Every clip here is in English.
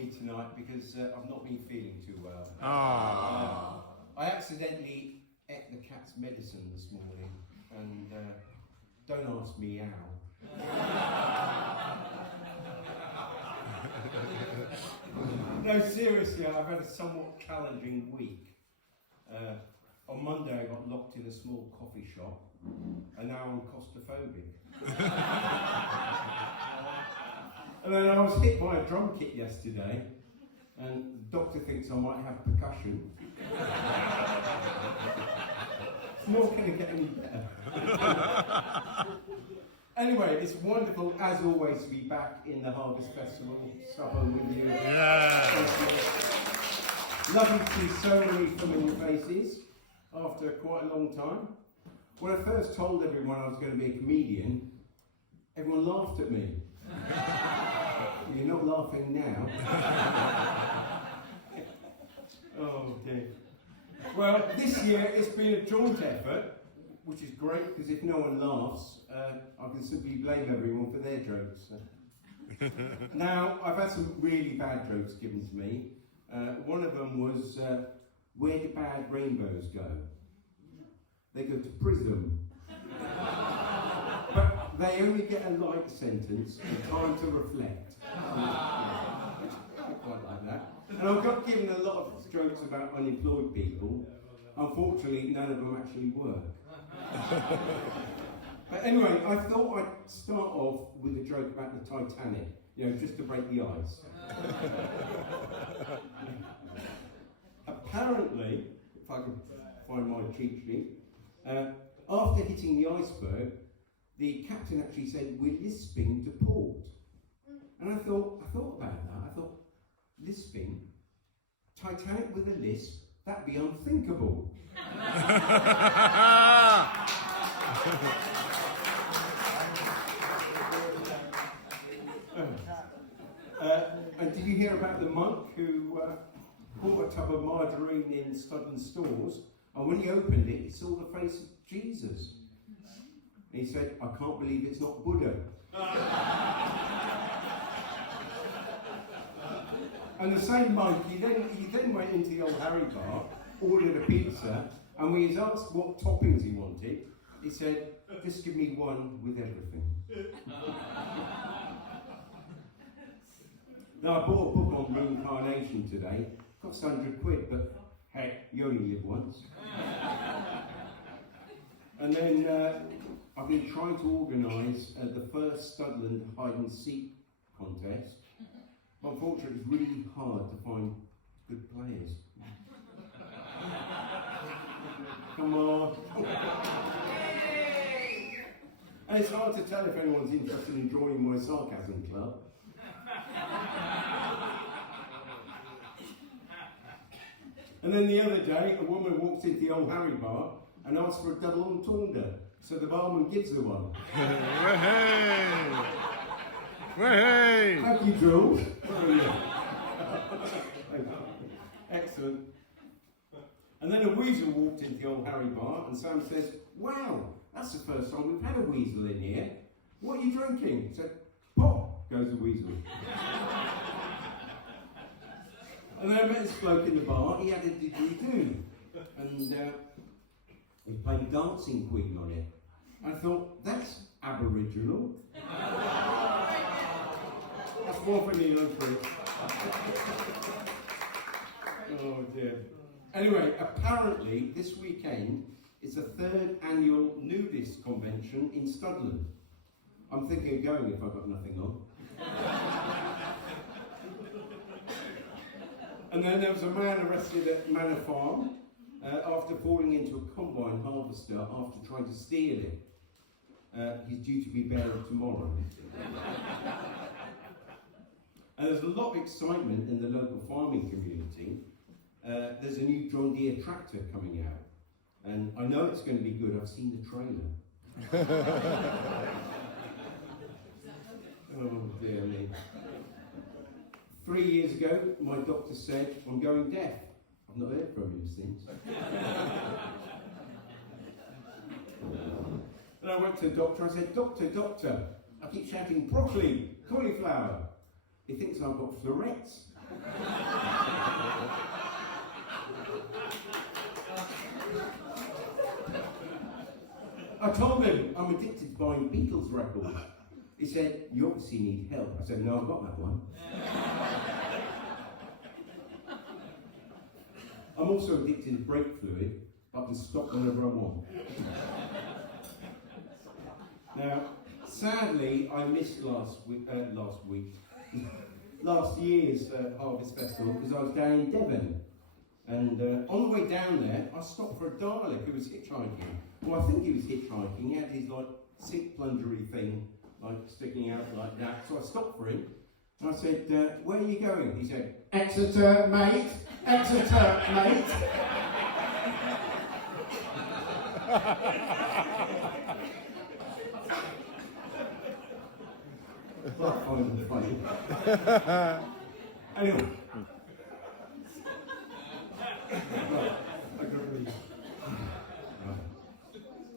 me tonight because I've not been feeling too well. I accidentally ate the cat's medicine this morning, and don't ask me how. No, seriously, I've had a somewhat challenging week. On Monday I got locked in a small coffee shop, and now I'm claustrophobic. And then I was hit by a drum kit yesterday, and the doctor thinks I might have percussion. It's not going to get any better. Anyway, it's wonderful, as always, to be back in the Harvest Festival Southern with you. Yeah. Lovely to see so many familiar faces after quite a long time. When I first told everyone I was going to be a comedian, everyone laughed at me. You're not laughing now. Oh dear. Well, this year it's been a joint effort, which is great because if no one laughs, I can simply blame everyone for their jokes. Now, I've had some really bad jokes given to me. One of them was, where do bad rainbows go? They go to prison. But they only get a light sentence and time to reflect. I quite like that. And I've got given a lot of jokes about unemployed people. Unfortunately, none of them actually work. But anyway, I thought I'd start off with a joke about the Titanic, just to break the ice. Apparently, if I can find my cheat sheet, after hitting the iceberg, the captain actually said, "We're lisping to port." And I thought about that. I thought, lisping? Titanic with a lisp? That'd be unthinkable. And did you hear about the monk who bought a tub of margarine in Studland stores, and when he opened it, he saw the face of Jesus? And he said, "I can't believe it's not Buddha." And the same monk, he then went into the Old Harry bar, ordered a pizza, and when he was asked what toppings he wanted, he said, "Just give me one with everything." Now, I bought a book on reincarnation today. Cost £100, but heck, you only live once. And then I've been trying to organise the first Studland hide and seek contest. But unfortunately, it's really hard to find good players. Come on. And it's hard to tell if anyone's interested in joining my sarcasm club. And then the other day, a woman walked into the Old Harry bar and asked for a double entendre. So the barman gives her one. Hey! Have you drilled? Excellent. And then a weasel walked into the Old Harry bar and Sam says, "Wow, that's the first time we've had a weasel in here. What are you drinking?" He said, "Pop," goes the weasel. And then I met this bloke in the bar, he had a didgeridoo. And he played Dancing Queen on it. I thought, that's Aboriginal. That's more for me, Oh dear. Anyway, apparently this weekend is the 3rd annual nudist convention in Studland. I'm thinking of going if I've got nothing on. And then there was a man arrested at Manor Farm after falling into a combine harvester after trying to steal it. He's due to be bailed tomorrow. And there's a lot of excitement in the local farming community. There's a new John Deere tractor coming out. And I know it's going to be good, I've seen the trailer. Oh dear me. 3 years ago, my doctor said, "I'm going deaf." I've not heard from him since. Then I went to the doctor, I said, Doctor, I keep shouting broccoli, cauliflower." He thinks I've got florets. I told him I'm addicted to buying Beatles records. He said, you obviously need help. I said, no, I've got that one. I'm also addicted to brake fluid. I can stop whenever I want. Now, sadly, I missed last year's Harvest Festival because I was down in Devon. And on the way down there, I stopped for a Dalek who was hitchhiking. Well, I think he was hitchhiking. He had his like seat plungery thing, like sticking out like that. So I stopped for him, and I said, "Where are you going?" He said, "Exeter, mate. Exeter, mate." I find it funny. Anyway.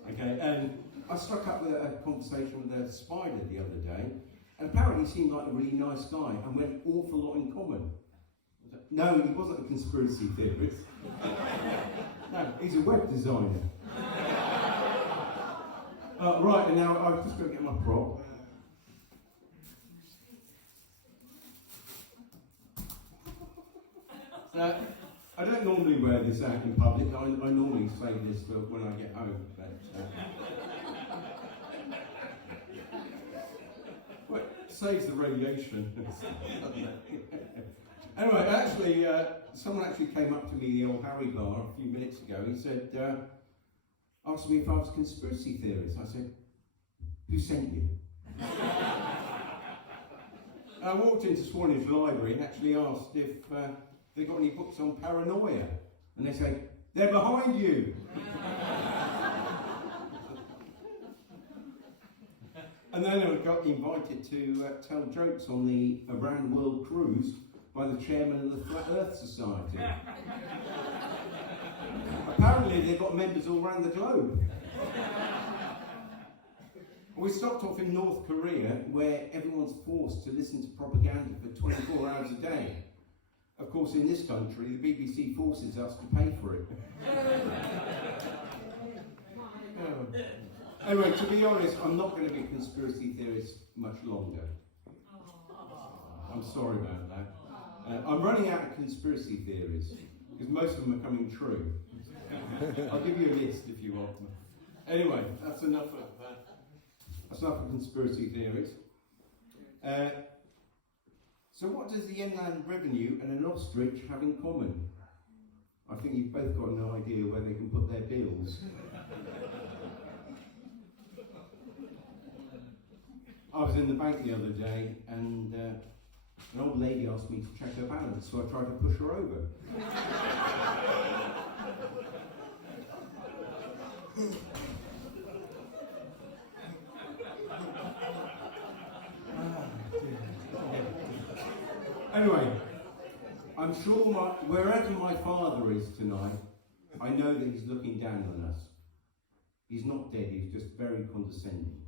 Okay, and I struck up with a conversation with a spider the other day, and apparently he seemed like a really nice guy, and we had an awful lot in common. No, he wasn't a conspiracy theorist. No, he's a web designer. Right, and now I've just got to get my prop. I don't normally wear this out in public. I normally save this for when I get home. But, well, it saves the radiation. Anyway, actually, someone actually came up to me, the old Harry bar, a few minutes ago. He said, asked me if I was a conspiracy theorist. I said, who sent you? I walked into Swanage Library and actually asked if they got any books on paranoia, and they say, they're behind you. And then I got invited to tell jokes on the Around the World cruise by the chairman of the Flat Earth Society. Apparently they've got members all around the globe. We stopped off in North Korea, where everyone's forced to listen to propaganda for 24 hours a day. Of course, in this country, the BBC forces us to pay for it. Anyway, to be honest, I'm not going to be a conspiracy theorist much longer. I'm sorry about that. I'm running out of conspiracy theories, because most of them are coming true. I'll give you a list if you want. Anyway, that's enough of conspiracy theories. So what does the inland revenue and an ostrich have in common? I think you've both got no idea where they can put their bills. I was in the bank the other day, and an old lady asked me to check her balance, so I tried to push her over. Anyway, I'm sure wherever my father is tonight, I know that he's looking down on us. He's not dead, he's just very condescending.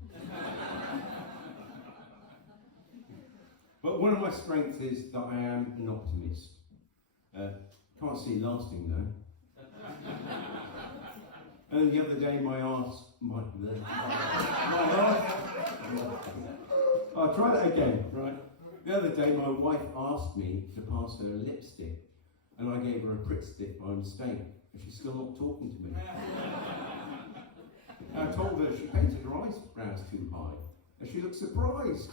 But one of my strengths is that I am an optimist. Can't see it lasting though. And the other day I'll try that again, right? The other day my wife asked me to pass her a lipstick, and I gave her a Pritt stick by mistake, and she's still not talking to me. I told her she painted her eyebrows too high, and she looked surprised.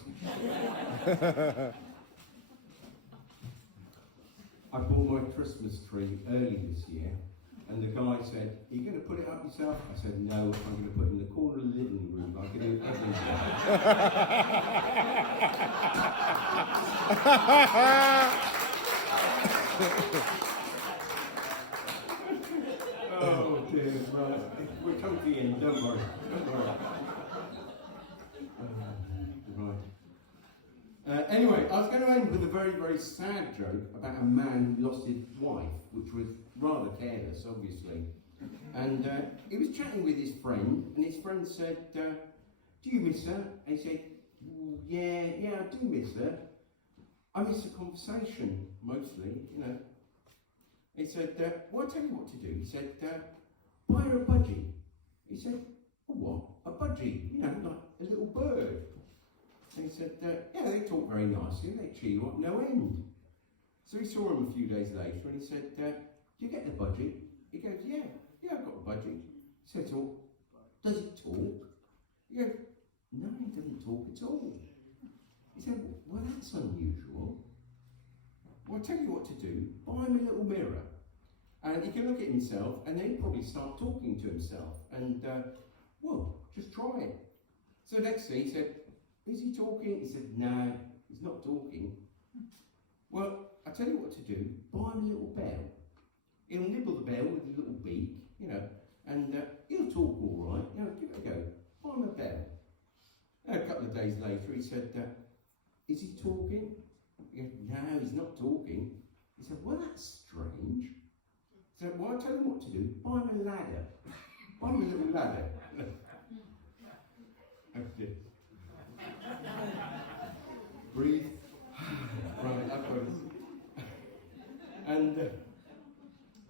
I bought my Christmas tree early this year, and the guy said, "Are you going to put it up yourself?" I said, "No, I'm going to put it in the corner of the living room like I do every Oh dear, right. We're coming to the end, don't worry. Right. Anyway, I was going to end with a very, very sad joke about a man who lost his wife, which was rather careless, obviously. And he was chatting with his friend, and his friend said, "Do you miss her?" And he said, "Yeah, I do miss her." I miss the conversation, mostly, you know. He said, well, I'll tell you what to do. He said, buy her a budgie. He said, oh, what? A budgie, you know, like a little bird. And he said, yeah, they talk very nicely, and they cheer you up no end. So he saw him a few days later, and he said, do you get the budgie? He goes, yeah, I've got a budgie. He said, oh, does it talk? He goes, no, it doesn't talk at all. He said, well, that's unusual. Well, I'll tell you what to do. Buy him a little mirror. And he can look at himself, and then he'll probably start talking to himself. And, well, just try it. So next day he said, is he talking? He said, no, he's not talking. Well, I'll tell you what to do. Buy him a little bell. He'll nibble the bell with his little beak, you know, and he'll talk all right. You know, give it a go. Buy him a bell. And a couple of days later, he said, is he talking? He goes, no, he's not talking. He said, well, that's strange. He said, well, I'll tell him what to do. Buy him a ladder. Buy him a little ladder. Okay. Breathe. Right, I've got it.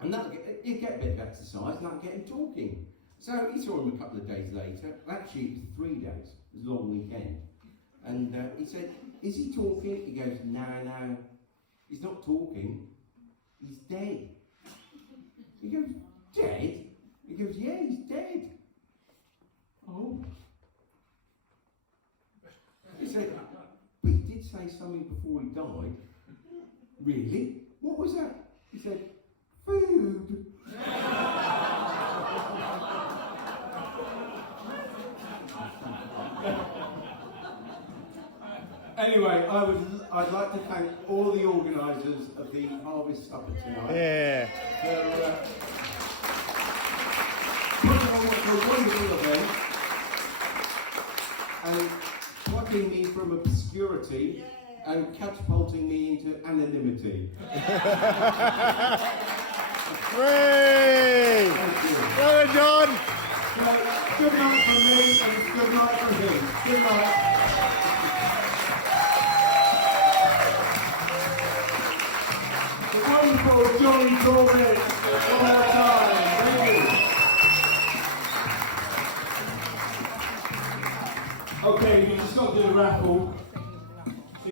And that'll you get a bit of exercise, and that'll get him talking. So he saw him a couple of days later. Actually, it was 3 days. It was a long weekend. And he said, is he talking? He goes, no, he's not talking. He's dead. He goes, dead? He goes, yeah, he's dead. Oh. He said, but he did say something before he died. Really? What was that? He said, food. Anyway, I'd like to thank all the organisers of the Harvest Supper tonight. Yeah. For putting on a wonderful event and plucking me from obscurity and catapulting me into anonymity. Hooray! Thank you. Well done, John! So, good night from me and good night from him. Good night. The wonderful Jonnie Corbett. One more time. Thank you. Okay, we just got to do the raffle.